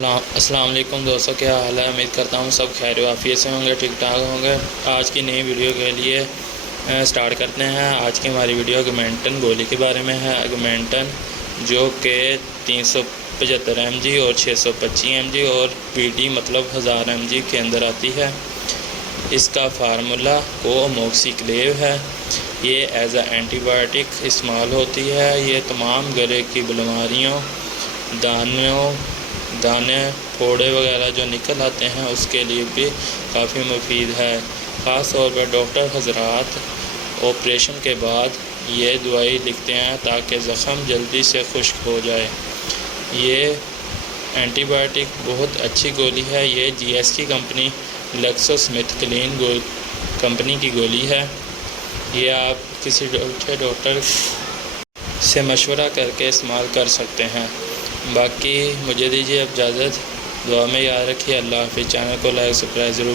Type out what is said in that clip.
السلام علیکم دوستوں، کیا حال ہے؟ امید کرتا ہوں سب خیر و عافیت سے ہوں گے، ٹھیک ٹھاک ہوں گے۔ آج کی نئی ویڈیو کے لیے سٹارٹ کرتے ہیں۔ آج کی ہماری ویڈیو اگمنٹن گولی کے بارے میں ہے۔ اگمنٹن جو کہ 375 mg اور 625 mg اور پی ٹی مطلب 1000 mg کے اندر آتی ہے۔ اس کا فارمولا کوموکسیکلیو ہے۔ یہ ایز اے اینٹی بائیوٹک استعمال ہوتی ہے۔ یہ تمام گلے کی بیماریوں، دانے پھوڑے وغیرہ جو نکل آتے ہیں اس کے لیے بھی کافی مفید ہے۔ خاص طور پر ڈاکٹر حضرات آپریشن کے بعد یہ دوائی لکھتے ہیں تاکہ زخم جلدی سے خشک ہو جائے۔ یہ اینٹی بائیوٹک بہت اچھی گولی ہے۔ یہ GSK company Glaxo Smith Klein company کی گولی ہے۔ یہ آپ کسی ڈاکٹر سے مشورہ کر کے استعمال کر سکتے ہیں۔ باقی مجھے دیجیے اب اجازت، دعا میں یاد رکھیے۔ اللہ حافظ۔ چینل کو لائک سبسکرائب ضرور